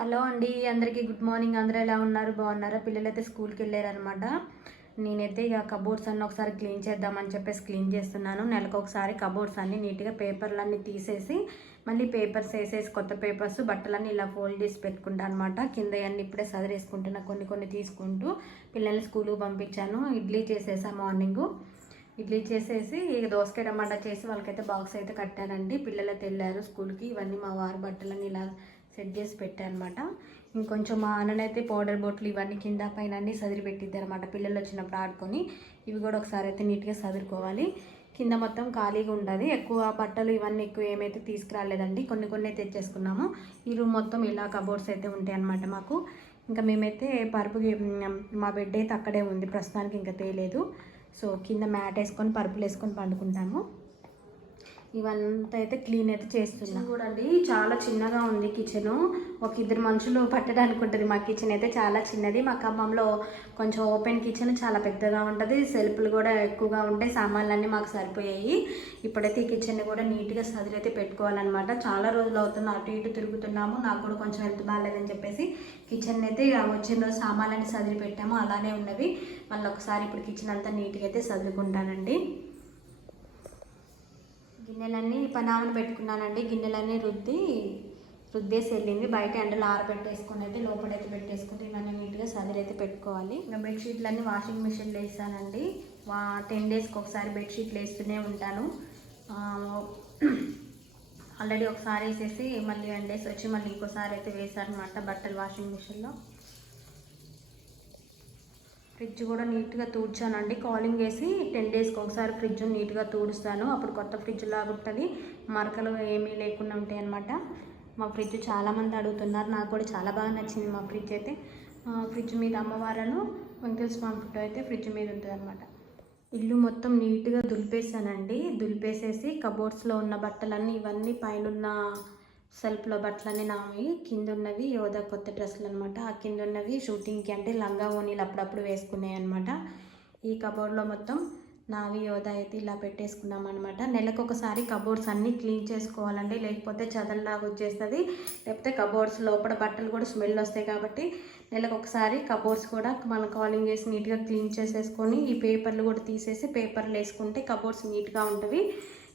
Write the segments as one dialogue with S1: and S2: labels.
S1: Hello అండి అందరికీ good morning. అందరూ ఎలా ఉన్నారు? బాగున్నారా? పిల్లలు అయితే స్కూల్కి వెళ్ళారనమాట నేనైతే ఇక కబోర్డ్స్ అన్నీ ఒకసారి క్లీన్ చేద్దామని చెప్పేసి క్లీన్ చేస్తున్నాను. నెలకు ఒకసారి కబోర్డ్స్ అన్ని నీట్గా పేపర్లు అన్నీ తీసేసి మళ్ళీ పేపర్స్ వేసేసి కొత్త పేపర్స్ బట్టలన్నీ ఇలా ఫోల్డ్ చేసి పెట్టుకుంటా అనమాట కింద అన్నీ ఇప్పుడే సదిరేసుకుంటున్నా కొన్ని కొన్ని తీసుకుంటూ పిల్లల్ని స్కూల్కి పంపించాను. ఇడ్లీ చేసేసా మార్నింగు. ఇడ్లీ చేసేసి ఇక దోసకాయ టమాటా చేసి వాళ్ళకైతే బాక్స్ అయితే కట్టానండి. పిల్లలైతే వెళ్ళారు స్కూల్కి. ఇవన్నీ మా వారి బట్టలని ఇలా సెట్ చేసి పెట్టాను అనమాట ఇంకొంచెం మా అన్ననైతే పౌడర్ బొట్లు ఇవన్నీ కింద పైన అన్నీ సదిరి పెట్టిద్ది అనమాట పిల్లలు వచ్చినప్పుడు ఆడుకొని. ఇవి కూడా ఒకసారి అయితే నీట్గా సదురుకోవాలి. కింద మొత్తం ఖాళీగా ఉండదు. ఎక్కువ బట్టలు ఇవన్నీ ఎక్కువ ఏమైతే తీసుకురాలేదండి. కొన్ని కొన్ని తెచ్చేసుకున్నాము. ఈ రూమ్ మొత్తం ఇలా కబోర్డ్స్ అయితే ఉంటాయి అనమాట మాకు. ఇంకా మేమైతే పరుపు మా బెడ్ అయితే అక్కడే ఉంది. ప్రస్తుతానికి ఇంకా తేలేదు. సో కింద మ్యాట్ వేసుకొని పరుపులు వేసుకొని పండుకుంటాము. ఇవంతా అయితే క్లీన్ అయితే చేస్తున్నాం. చూడండి చాలా చిన్నగా ఉంది కిచెన్ ఒక ఇద్దరు మనుషులు పట్టడానికి ఉంటుంది మా కిచెన్ అయితే చాలా చిన్నది. మా ఖమ్మంలో కొంచెం ఓపెన్ కిచెన్ చాలా పెద్దగా ఉంటుంది. సెల్ఫ్లు కూడా ఎక్కువగా ఉంటాయి. సామాన్లన్నీ మాకు సరిపోయాయి. ఇప్పుడైతే ఈ కిచెన్ని కూడా నీట్గా సదిరైతే పెట్టుకోవాలన్నమాట. చాలా రోజులు అవుతుంది. అటు ఇటు తిరుగుతున్నాము. నాకు కూడా కొంచెం హెల్త్ బాగాలేదని చెప్పేసి కిచెన్ అయితే వచ్చిన రోజు సామాన్లన్నీ సదిరి పెట్టాము. అలానే ఉన్నవి. మళ్ళీ ఒకసారి ఇప్పుడు కిచెన్ అంతా నీట్గా అయితే సదురుకుంటానండి. గిన్నెలన్నీ పనామని పెట్టుకున్నానండి. గిన్నెలన్నీ రుద్ది రుద్దేసి వెళ్ళింది. బయట ఎండలు ఆరబెట్టేసుకుని అయితే లోపలైతే పెట్టేసుకుంటే ఇవన్నీ నీట్గా సదిరైతే పెట్టుకోవాలి. ఇంకా బెడ్షీట్లన్నీ వాషింగ్ మిషన్లో వేసానండి. వా టెన్ డేస్కి ఒకసారి బెడ్షీట్లు వేస్తూనే ఉంటాను. ఆల్రెడీ ఒకసారి వేసేసి మళ్ళీ ఎండేసి వచ్చి మళ్ళీ ఇంకోసారి అయితే వేసాను అనమాట బట్టలు వాషింగ్ మిషన్లో. ఫ్రిడ్జ్ కూడా నీట్గా తూడ్చానండి. కాలింగ్ వేసి టెన్ డేస్కి ఒకసారి ఫ్రిడ్జ్ నీట్గా తూడుస్తాను. అప్పుడు కొత్త ఫ్రిడ్జ్ లాగుంటుంది మరకలు ఏమీ లేకుండా ఉంటాయి అనమాట మా ఫ్రిడ్జ్ చాలామంది అడుగుతున్నారు. నాకు కూడా చాలా బాగా నచ్చింది మా ఫ్రిడ్జ్ అయితే. ఫ్రిడ్జ్ మీద అమ్మవారను వెంకటేశ్వర స్వామి ఫోటో అయితే ఫ్రిడ్జ్ మీద ఉంటుంది అనమాట ఇల్లు మొత్తం నీట్గా దులిపేసానండి దులిపేసేసి కబోర్డ్స్లో ఉన్న బట్టలన్నీ ఇవన్నీ పైన సెల్ఫ్లో బట్టలన్నీ నావి కింద ఉన్నవి యోధ కొత్త డ్రెస్సులు అనమాట ఆ కింద ఉన్నవి షూటింగ్కి అంటే లంగా ఓనీలు అప్పుడప్పుడు వేసుకున్నాయి అనమాట ఈ కబోర్డ్లో మొత్తం నావి యోధ అయితే ఇలా పెట్టేసుకున్నాం అనమాట నెలకు ఒకసారి కబోర్డ్స్ అన్నీ క్లీన్ చేసుకోవాలండి. లేకపోతే చదల్లాగా వచ్చేస్తుంది. లేకపోతే కబోర్డ్స్ లోపల బట్టలు కూడా స్మెల్ వస్తాయి కాబట్టి నెలకు ఒకసారి కబోర్డ్స్ కూడా మనం కాలింగ్ చేసి నీట్గా క్లీన్ చేసేసుకొని ఈ పేపర్లు కూడా తీసేసి పేపర్లు వేసుకుంటే కబోర్డ్స్ నీట్గా ఉంటుంది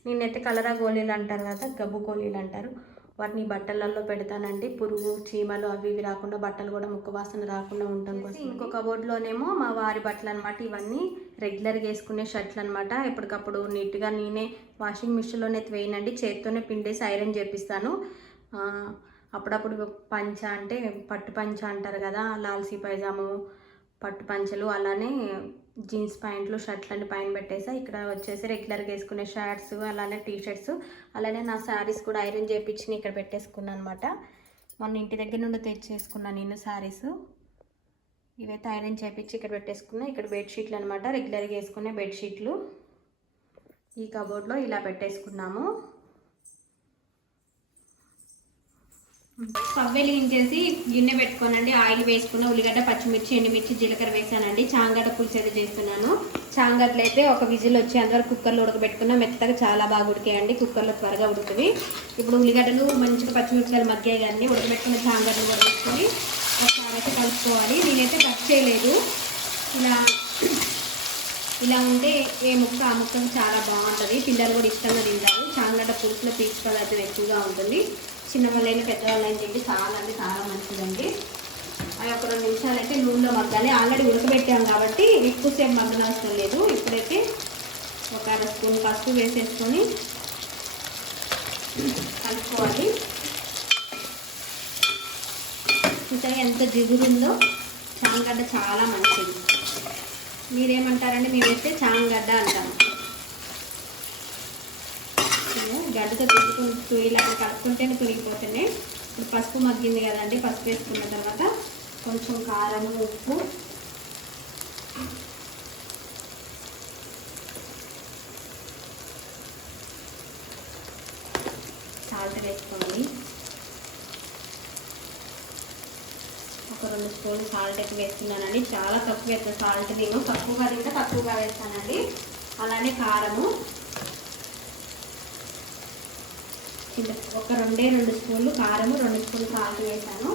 S1: నేనైతే కలరా గోళీలు అంటారు కదా గబ్బు గోళీలు అంటారు. వాటిని బట్టలలో పెడతానండి. పురుగు చీమలు అవి ఇవి రాకుండా బట్టలు కూడా ముక్క వాసన రాకుండా ఉండటం కోసం ఇంకో కబోర్డ్లోనేమో మా వారి బట్టలు అనమాట ఇవన్నీ రెగ్యులర్గా వేసుకునే షర్ట్లు అనమాట ఎప్పటికప్పుడు నీట్గా నేనే వాషింగ్ మిషన్లోనే వేయనండి చేత్తోనే పిండేసి ఐరన్ చేపిస్తాను. అప్పుడప్పుడు పంచ అంటే పట్టు పంచ అంటారు కదా లాల్సీ పైజాము పట్టు పంచలు అలానే జీన్స్ ప్యాంట్లు షర్ట్లన్నీ పైన పెట్టేసా. ఇక్కడ వచ్చేసి రెగ్యులర్గా వేసుకునే షర్ట్స్ అలానే టీ షర్ట్స్ అలానే నా శారీస్ కూడా ఐరన్ చేయించి ఇక్కడ పెట్టేసుకున్నాను అనమాట మొన్న ఇంటి దగ్గర నుండి తెచ్చేసుకున్నాను నేను శారీస్ ఇవైతే ఐరన్ చేయించి ఇక్కడ పెట్టేసుకున్నా. ఇక్కడ బెడ్షీట్లు అనమాట. రెగ్యులర్గా వేసుకునే బెడ్షీట్లు ఈ కబోర్డ్లో ఇలా పెట్టేసుకున్నాము. స్టవ్ వెలిగించేసి గిన్నె పెట్టుకోనండి ఆయిల్ వేసుకున్న ఉల్లిగడ్డ పచ్చిమిర్చి ఎండుమిర్చి జీలకర్ర వేసానండి. చాంగడ్డ పులుసు అయితే చేస్తున్నాను. చాంగడ్డలు అయితే ఒక విజిల్ వచ్చి అందరూ కుక్కర్లో ఉడకబెట్టుకున్నా. మెత్తగా చాలా బాగా ఉడికాయండి. కుక్కర్లో త్వరగా ఉడుకుతుంది ఇప్పుడు ఉల్లిగడ్డలు మంచిగా పచ్చిమిర్చాలు మగ్గాయి కానీ ఉడకబెట్టుకున్న చాంగడ్డలు కూడా వేసుకొని ఒకసారి అయితే కలుపుకోవాలి. నేనైతే కట్ చేయలేదు. ఇలా ఇలా ఉంటే ఏ ముక్క ఆ ముక్క చాలా బాగుంటుంది. పిల్లలు కూడా ఇష్టంగా తింటారు. చాంగడ్డ పులుసులో పీచు పదార్థం ఎక్కువగా ఉంటుంది. చిన్నవాళ్ళైనా పెద్దవాళ్ళైనా పెద్దవాళ్ళని చెప్పి చాలా అంటే చాలా మంచిదండి. అది ఒక రెండు నిమిషాలు అయితే నూనెలో మగ్గాలి. ఆల్రెడీ ఉడకబెట్టాం కాబట్టి ఎక్కువసేపు మగ్గనవసరం లేదు. ఇప్పుడైతే ఒక అర స్పూన్ పసుపు వేసేసుకొని కలుపుకోవాలి. ఇంకా ఎంత జిగురుందో చాంగడ్డ చాలా మంచిది. మీరేమంటారండి మేమైతే చాంగడ్డ అంటాము గడ్డతో తుడుచుకుంటూ ఇలా కలుపుకుంటేనే తురిగిపోతున్నాయి ఇప్పుడు పసుపు మగ్గింది కదండి పసుపు వేసుకున్న తర్వాత కొంచెం కారం ఉప్పు. సాల్ట్ వేసుకోండి. ఒక రెండు స్పూన్లు సాల్ట్ ఎక్కువ వేస్తున్నానండి చాలా తక్కువ వేస్తాను. సాల్ట్ నేను తక్కువగా తింటే తక్కువగా వేస్తానండి. అలానే కారము. ఒక రెండే రెండు స్పూన్లు కారము రెండు స్పూన్లు కారం వేసాను.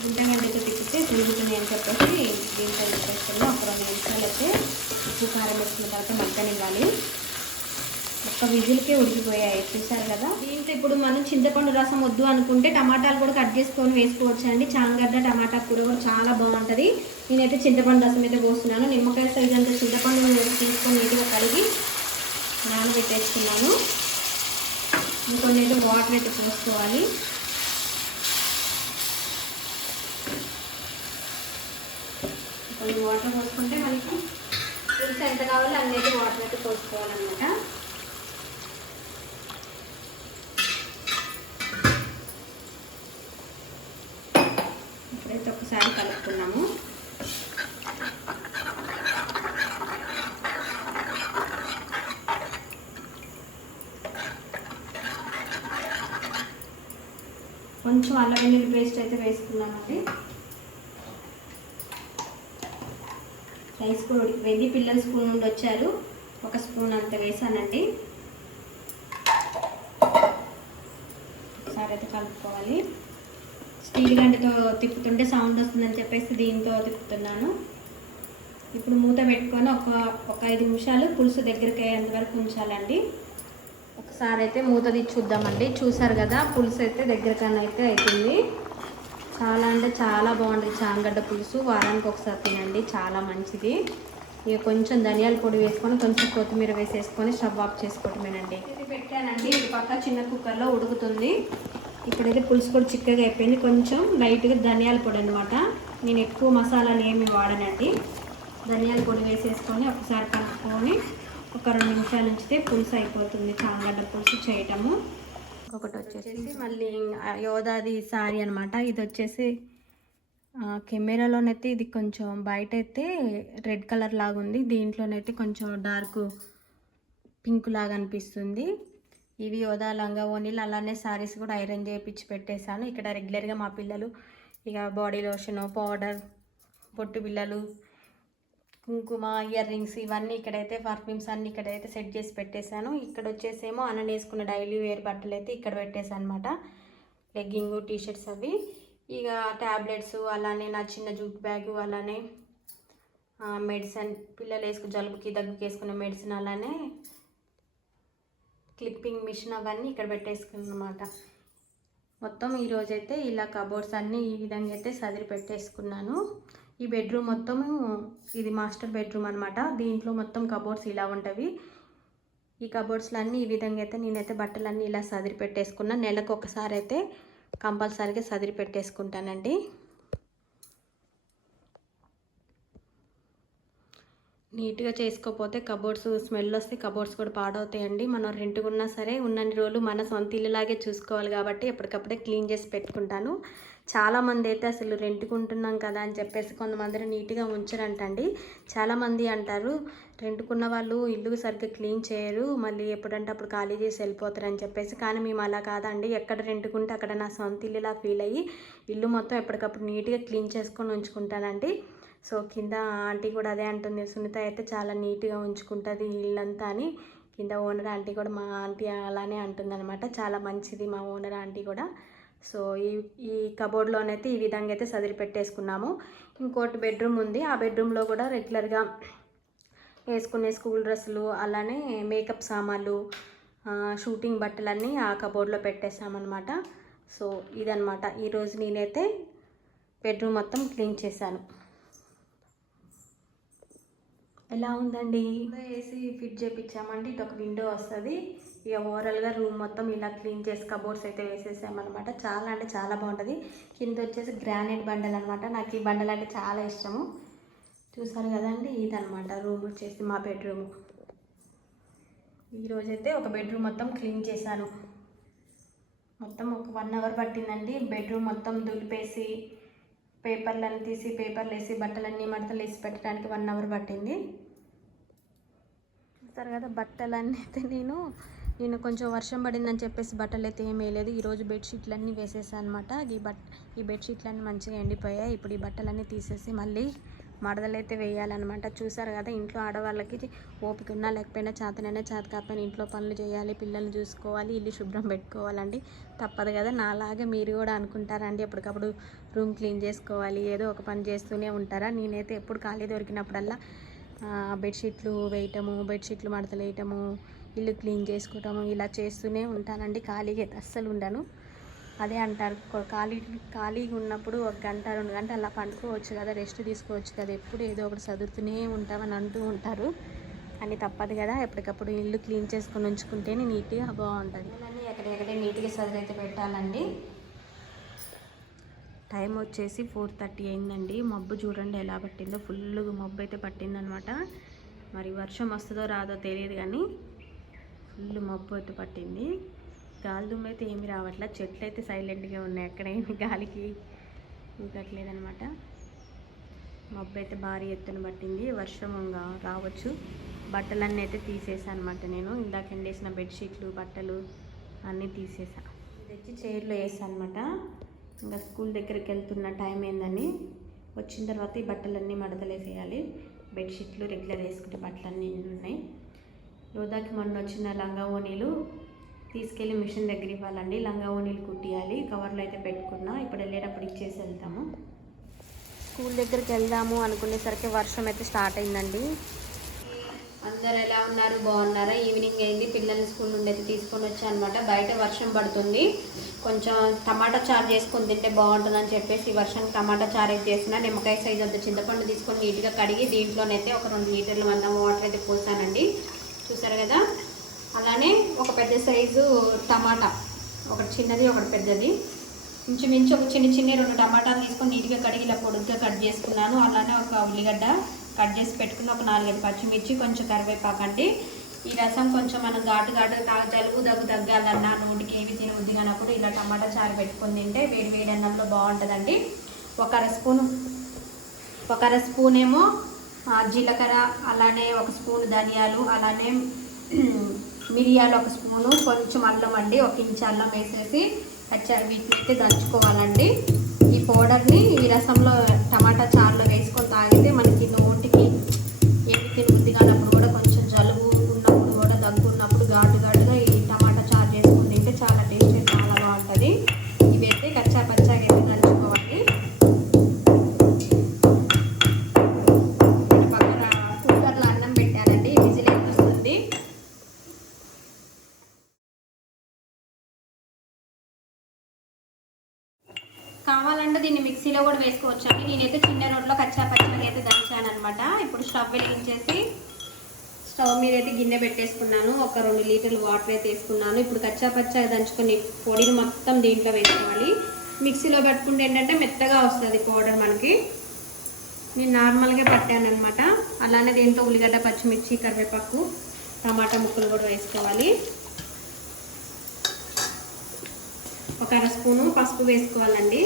S1: గుంటగడ్డతో తిప్పితే తిరుగుతున్నాయని చెప్పేసి దీంట్లో పెట్టేసుకున్నాం ఒక రెండు నిమిషాలు అయితే ఉప్పు కారం వేసుకున్న తర్వాత మగ్గనివ్వాలి. ఒక్క విజిల్కే ఉడికిపోయాయి చూసారు కదా? దీంట్లో ఇప్పుడు మనం చింతపండు రసం వద్దు అనుకుంటే టమాటాలు కూడా కట్ చేసుకొని వేసుకోవచ్చు అండి చాంగడ్డ టమాటా కూర కూడా చాలా బాగుంటుంది. నేనైతే చింతపండు రసం అయితే పోస్తున్నాను. నిమ్మకాయ సైజ్ అంతా చింతపండు తీసుకొని నీట్గా కలిగి నానబెట్టేసుకున్నాను ఇంకొన్ని అయితే వాటర్ అయితే పోసుకోవాలి. కొన్ని వాటర్ పోసుకుంటే మనకి పులుసు ఎంత కావాలో అన్ని అయితే వాటర్ అయితే పోసుకోవాలన్నమాట ఇప్పుడైతే ఒకసారి కలుపుకున్నాము కొంచెం అల్లం వెల్లుల్లి పేస్ట్ అయితే వేసుకున్నామండి రైస్ కూడా ఉడికిపోయింది పిల్లలు స్కూల్ నుండి వచ్చారు. ఒక స్పూన్ అంత వేసానండి. ఒకసారి అయితే కలుపుకోవాలి. స్టీల్ గంటతో తిప్పుతుంటే సౌండ్ వస్తుందని చెప్పేసి దీంతో తిప్పుతున్నాను. ఇప్పుడు మూత పెట్టుకొని ఒక ఒక ఐదు నిమిషాలు పులుసు దగ్గరికి అయ్యేంత వరకు ఉంచాలండి. ఒకసారి అయితే మూత చూద్దామండి. చూసారు కదా పులుసు అయితే దగ్గరకన్నా అయితే అవుతుంది చాలా అంటే చాలా బాగుంటుంది చాంగడ్డ పులుసు. వారానికి ఒకసారి తినండి చాలా మంచిది. ఇక కొంచెం ధనియాల పొడి వేసుకొని కొంచెం కొత్తిమీర వేసేసుకొని స్టవ్ ఆఫ్ చేసుకోవటమేనండి. ఇది పెట్టానండి ఇది పక్క చిన్న కుక్కర్లో ఉడుకుతుంది. ఇప్పుడైతే పులుసు కూడా చిక్కగా అయిపోయింది. కొంచెం లైట్గా ధనియాల పొడి అనమాట నేను ఎక్కువ మసాలాలు ఏమి వాడనండి. ధనియాల పొడి వేసేసుకొని ఒకసారి కలుపుకొని ఒక రెండు నిమిషాలు ఉంచితే పులుసు అయిపోతుంది. చామగడ్డ పులుసు చేయటము. ఒకటి వచ్చేసి మళ్ళీ యోదాది సారీ అనమాట ఇది వచ్చేసి కెమెరాలోనైతే ఇది కొంచెం బయట అయితే రెడ్ కలర్ లాగా ఉంది దీంట్లోనైతే కొంచెం డార్క్ పింక్ లాగా అనిపిస్తుంది ఇవి యోదా లంగా ఓనీలు అలానే సారీస్ కూడా ఐరన్ చేయించి పెట్టేశాను. ఇక్కడ రెగ్యులర్గా మా పిల్లలు ఇక బాడీ లోషను పౌడర్ బొట్టు బిళ్ళలు కుంకుమ ఇయర్ రింగ్స్ ఇవన్నీ ఇక్కడైతే పర్ఫ్యూమ్స్ అన్నీ ఇక్కడైతే సెట్ చేసి పెట్టేశాను. ఇక్కడ వచ్చేసేమో అన్న వేసుకున్న డైలీ వేర్ బట్టలు అయితే ఇక్కడ పెట్టేశాను అనమాట లెగ్గింగ్ టీషర్ట్స్ అవి. ఇక ట్యాబ్లెట్స్ అలానే నా చిన్న జూట్ బ్యాగు అలానే మెడిసిన్ పిల్లలు వేసుకు జలుబుకి దగ్గుకి వేసుకున్న మెడిసిన్ అలానే క్లిప్పింగ్ మిషన్ అవన్నీ ఇక్కడ పెట్టేసుకున్నాను అనమాట మొత్తం ఈరోజైతే ఇలా కబోర్డ్స్ అన్నీ ఈ విధంగా అయితే సదిరి పెట్టేసుకున్నాను. ఈ బెడ్రూమ్ మొత్తము ఇది మాస్టర్ బెడ్రూమ్ అనమాట దీంట్లో మొత్తం కబోర్డ్స్ ఇలా ఉంటవి. ఈ కబోర్డ్స్లో అన్నీ ఈ విధంగా అయితే నేనైతే బట్టలన్నీ ఇలా సదిరి పెట్టేసుకున్నా నెలకు ఒకసారి అయితే కంపల్సరీగా సదిరి పెట్టేసుకుంటానండి నీట్గా చేసుకోకపోతే కబోర్డ్స్ స్మెల్ వస్తే కబోర్డ్స్ కూడా పాడవుతాయండి. మనం రెంట్గా ఉన్నా సరే ఉన్నన్ని రోజులు మన సొంత ఇల్లులాగే చూసుకోవాలి కాబట్టి ఎప్పటికప్పుడే క్లీన్ చేసి పెట్టుకుంటాను. చాలామంది అయితే అసలు రెంట్కుంటున్నాం కదా అని చెప్పేసి కొంతమంది నీట్గా ఉంచరంటండి. చాలామంది అంటారు రెంట్కున్న వాళ్ళు ఇల్లు సరిగ్గా క్లీన్ చేయరు మళ్ళీ ఎప్పుడంటే అప్పుడు ఖాళీ చేసి వెళ్ళిపోతారు అని చెప్పేసి. కానీ మేము అలా కాదండి. ఎక్కడ రెంట్కుంటే అక్కడ నా సొంత ఇల్లులా ఫీల్ అయ్యి ఇల్లు మొత్తం ఎప్పటికప్పుడు నీట్గా క్లీన్ చేసుకొని ఉంచుకుంటానండి. సో కింద ఆంటీ కూడా అదే అంటుంది సునీత అయితే చాలా నీట్గా ఉంచుకుంటుంది ఇల్లంతా అని. కింద ఓనర్ ఆంటీ కూడా మా ఆంటీ అలానే అంటుందన్నమాట. చాలా మంచిది మా ఓనర్ ఆంటీ కూడా. సో ఈ ఈ కబోర్డ్లోనైతే ఈ విధంగా అయితే సదిరి పెట్టేసుకున్నాము ఇంకోటి బెడ్రూమ్ ఉంది. ఆ బెడ్రూమ్లో కూడా రెగ్యులర్గా వేసుకునే స్కూల్ డ్రెస్సులు అలానే మేకప్ సామాన్లు షూటింగ్ బట్టలన్నీ ఆ కబోర్డ్లో పెట్టేసామన్నమాట సో ఇదనమాట ఈరోజు నేనైతే బెడ్రూమ్ మొత్తం క్లీన్ చేశాను. ఎలా ఉందండి? ఏసీ ఫిట్ చేయించామండి ఇటు ఒక విండో వస్తుంది. ఇక ఓవరాల్గా రూమ్ మొత్తం ఇలా క్లీన్ చేసి కబోర్డ్స్ అయితే వేసేసామన్నమాట. చాలా అంటే చాలా బాగుంటుంది. కింద వచ్చేసి గ్రానైట్ బండలు అనమాట నాకు ఈ బండలు అంటే చాలా ఇష్టము. చూసారు కదండి ఇదనమాట రూమ్ వచ్చేసి మా బెడ్రూమ్. ఈరోజైతే ఒక బెడ్రూమ్ మొత్తం క్లీన్ చేశాను. మొత్తం ఒక వన్ అవర్ పట్టిందండి. బెడ్రూమ్ మొత్తం దులిపేసి పేపర్లను తీసి పేపర్లు వేసి బట్టలన్నీ మడతలు వేసి పెట్టడానికి వన్ అవర్ పట్టింది. చూస్తారు కదా బట్టలన్నీ అయితే నేను నేను కొంచెం వర్షం పడిందని చెప్పేసి బట్టలు అయితే ఏం వేయలేదు. ఈరోజు బెడ్షీట్లన్నీ వేసేసాను అనమాట ఈ బట్ ఈ బెడ్షీట్లు అన్నీ మంచిగా ఎండిపోయాయి. ఇప్పుడు ఈ బట్టలన్నీ తీసేసి మళ్ళీ మడదలైతే వేయాలన్నమాట. చూసారు కదా ఇంట్లో ఆడవాళ్ళకి ఓపిక ఉన్నా లేకపోయినా చేతనైనా చేత కాకపోయినా ఇంట్లో పనులు చేయాలి పిల్లల్ని చూసుకోవాలి ఇల్లు శుభ్రం పెట్టుకోవాలండి. తప్పదు కదా నాలాగే మీరు కూడా అనుకుంటారండి ఎప్పటికప్పుడు రూమ్ క్లీన్ చేసుకోవాలి ఏదో ఒక పని చేస్తూనే ఉంటారా? నేనైతే ఎప్పుడు ఖాళీ దొరికినప్పుడల్లా బెడ్షీట్లు వేయటము బెడ్షీట్లు మడతలు వేయటము ఇల్లు క్లీన్ చేసుకోవటము ఇలా చేస్తూనే ఉంటానండి ఖాళీగా అయితే అస్సలు ఉండను. అదే అంటారు. ఖాళీ ఖాళీగా ఉన్నప్పుడు ఒక గంట రెండు గంట అలా పండుకోవచ్చు కదా రెస్ట్ తీసుకోవచ్చు కదా ఎప్పుడు ఏదో ఒకటి చదువుతూనే ఉంటామని అంటూ ఉంటారు. అని తప్పదు కదా ఎప్పటికప్పుడు ఇల్లు క్లీన్ చేసుకొని ఉంచుకుంటేనే నీట్గా బాగుంటుంది. ఎక్కడెక్కడే నీట్గా అయితే పెట్టాలండి? టైం వచ్చేసి ఫోర్ థర్టీ అయిందండి. మబ్బు చూడండి ఎలా పట్టిందో. ఫుల్గా మబ్బు అయితే పట్టిందనమాట. మరి వర్షం వస్తుందో రాదో తెలియదు కానీ ఫుల్ మబ్బు అయితే పట్టింది. గాలి దుమ్ము అయితే ఏమి రావట్లా. చెట్లు అయితే సైలెంట్గా ఉన్నాయి. అక్కడ ఏమి గాలికి ఊగట్లేదనమాట మబ్బు అయితే భారీ ఎత్తున పట్టింది. వర్షం రావచ్చు. బట్టలన్నీ అయితే తీసేసాను అనమాట నేను. ఇందాక ఎండేసిన బెడ్షీట్లు బట్టలు అన్నీ తీసేసా. తెచ్చి చైర్లో వేసాను అనమాట ఇంకా స్కూల్ దగ్గరికి వెళ్తున్న టైం ఏందని. వచ్చిన తర్వాత ఈ బట్టలన్నీ మడతలేసేయాలి. బెడ్షీట్లు రెగ్యులర్ వేసుకుంటే బట్టలన్నీ ఉన్నాయి. యోధాకి మొన్న వచ్చిన లంగా ఓనీలు తీసుకెళ్ళి మిషన్ దగ్గర ఇవ్వాలండి. లంగా ఓనీలు కుట్టియాలి. కవర్లో అయితే పెట్టుకున్నా ఇప్పుడు వెళ్ళేటప్పుడు ఇచ్చేసి వెళ్తాము. స్కూల్ దగ్గరికి వెళ్దాము అనుకునేసరికి వర్షం అయితే స్టార్ట్ అయిందండి. అందరు ఎలా ఉన్నారు? బాగున్నారా? ఈవినింగ్ అయింది. పిల్లల్ని స్కూల్ నుండి అయితే తీసుకొని వచ్చా అనమాట బయట వర్షం పడుతుంది. కొంచెం టమాటా చారు చేసుకొని తింటే బాగుంటుందని చెప్పేసి వర్షం టమాటా చారు అయితే చేసిన నిమ్మకాయ సైజ్ అంత చింతపండు తీసుకొని నీట్గా కడిగి దీంట్లోనైతే ఒక రెండు లీటర్లు మందం వాటర్ అయితే పోసానండి. చూసారు కదా? అలానే ఒక పెద్ద సైజు టమాటా. ఒకటి చిన్నది ఒకటి పెద్దది. ఇంచుమించు ఒక చిన్న చిన్న రెండు టమాటాలు తీసుకొని నీట్గా కడిగి ఇలా పొడుగ్గా కట్ చేసుకున్నాను. అలానే ఒక ఉల్లిగడ్డ కట్ చేసి పెట్టుకుని ఒక నాలుగైదు పచ్చిమిర్చి కొంచెం కరివేపాకు అండి. ఈ రసం కొంచెం మనం ఘాటు ఘాటు జలుబు దగ్గు తగ్గాలన్నా నోటికి ఏవి తినవద్దు కానప్పుడు ఇలా టమాటా చారు పెట్టుకుని తింటే వేడి వేడి అన్నంలో బాగుంటుందండి. ఒక అర స్పూన్ ఒక అర స్పూన్ ఏమో జీలకర్ర అలానే ఒక స్పూన్ ధనియాలు అలానే మిరియాలు ఒక స్పూను కొంచెం అల్లం అండి ఒక ఇంచు అల్లం వేసేసి పచ్చడి వీటినైతే దంచుకోవాలండి. ఈ పౌడర్ని ఈ రసంలో టమాటా చారులో వేసుకొని తాగితే మనకి కావాలంటే దీన్ని మిక్సీలో కూడా వేసుకోవచ్చు అండి నేనైతే చిన్న రోడ్లో కచ్చా పచ్చగా అయితే దంచాను అనమాట ఇప్పుడు స్టవ్ వెలిగించేసి స్టవ్ మీద అయితే గిన్నె పెట్టేసుకున్నాను. ఒక రెండు లీటర్లు వాటర్ అయితే వేసుకున్నాను. ఇప్పుడు కచ్చా పచ్చగా దంచుకుని పొడిని మొత్తం దీంట్లో వేసుకోవాలి. మిక్సీలో పెట్టుకుంటే ఏంటంటే మెత్తగా వస్తుంది పౌడర్ మనకి. నేను నార్మల్గా పట్టాను అనమాట అలానే దీంట్లో ఉల్లిగడ్డ పచ్చిమిర్చి కరివేపాకు టమాటా ముక్కలు కూడా వేసుకోవాలి. ఒక అర స్పూను పసుపు వేసుకోవాలండి.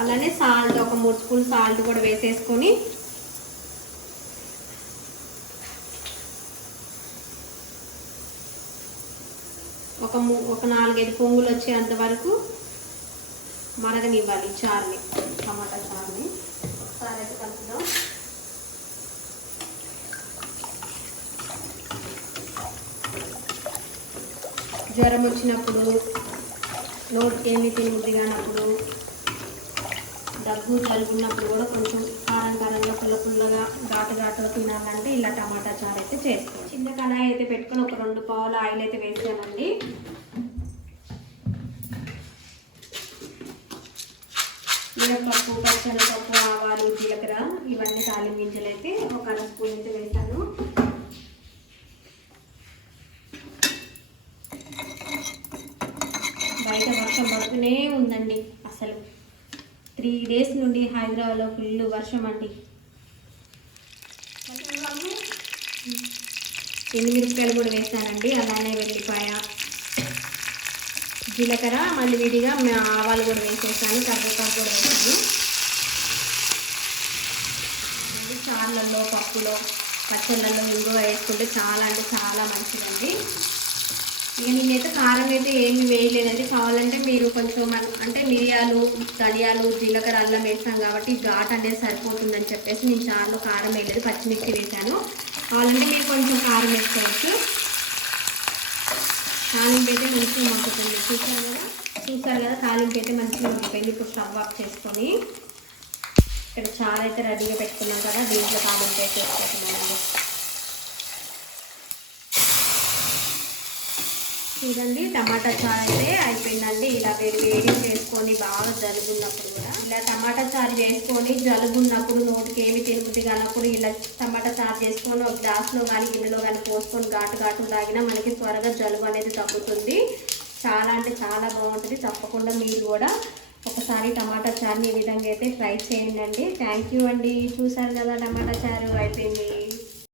S1: అలానే సాల్ట్ ఒక మూడు స్పూన్ సాల్ట్ కూడా వేసేసుకొని ఒక ఒక నాలుగైదు పొంగులు వచ్చేంత వరకు మరగనివ్వాలి చార్ని చారుని టమాటా చారుని. ఒకసారి అయితే కలుపుదాం. జ్వరం వచ్చినప్పుడు నోటికి ఏమి తినబుద్ధి కానప్పుడు దగ్గు జలుబున్నప్పుడు కూడా కొంచెం కారం కారంగా పుల్ల పుల్లగా ఘాటు ఘాటుగా తినాలంటే ఇలా టమాటా చారు అయితే చేసుకోవాలి చిన్న కళాయి అయితే పెట్టుకొని ఒక రెండు పావులు ఆయిల్ అయితే వేసానండి మినప్పప్పు పచ్చనపప్పు ఆవాలు జీలకర్ర ఇవన్నీ తాలింపు గింజలు అయితే ఒక అర స్పూన్ అయితే వేసాను బయట వర్షం పడుతూనే ఉందండి అసలు. త్రీ డేస్ నుండి హైదరాబాద్లో ఫుల్ వర్షం అండి. ఎండుమిరపకాయలు కూడా వేస్తానండి అలానే వెళ్ళిపోయ జీలకర్ర మళ్ళీ విడిగా ఆవాలు కూడా వేసేసాను కరివేపాకు కూడా వేసాను చార్లలో పప్పులో పచ్చళ్ళల్లో ఇంగువ వేసుకుంటే చాలా అంటే చాలా మంచిదండి. ఇక నేనైతే కారం అయితే ఏమి వేయలేదండి. కావాలంటే మీరు కొంచెం అంటే మిరియాలు ధనియాలు జీలకర్ర అల్లం వేసాం కాబట్టి ఘాట్ అనేది సరిపోతుందని చెప్పేసి నేను చాలా కారం వేయలేదు పచ్చిమిర్చి వేసాను కావాలంటే మీరు కొంచెం కారం వేసుకోవచ్చు. తాలింపు అయితే మంచిగా మగ్గుతుంది. చూసారు కదా? చూసారు కదా? తాలింపు అయితే మంచిగా మగ్గిపోయింది. ఇప్పుడు స్టవ్ ఆఫ్ చేసుకొని ఇక్కడ చాలా అయితే రెడీగా పెట్టుకున్నాం కదా? దీంట్లో తాలింపు అయితే వేసుకుంటున్నామండి చూడండి టమాటా చారు అయితే అయిపోయిందండి. ఇలా వేడి వేడి చేసుకొని బాగా జలుబున్నప్పుడు కూడా. ఇలా టమాటా చారు చేసుకొని జలుబున్నప్పుడు నోటికి ఏమి తిరుగుతుంది కానప్పుడు ఇలా టమాటా చారు చేసుకొని ఒక గ్లాస్లో కానీ గిన్నెలో కానీ పోసుకొని ఘాటు ఘాటు తాగినా మనకి త్వరగా జలుబు అనేది తగ్గుతుంది. చాలా అంటే చాలా బాగుంటుంది. తప్పకుండా మీరు కూడా ఒకసారి టమాటా చారుని ఈ విధంగా అయితే ట్రై చేయండి థ్యాంక్ యూ అండి. చూసారు కదా టమాటా చారు అయిపోయింది.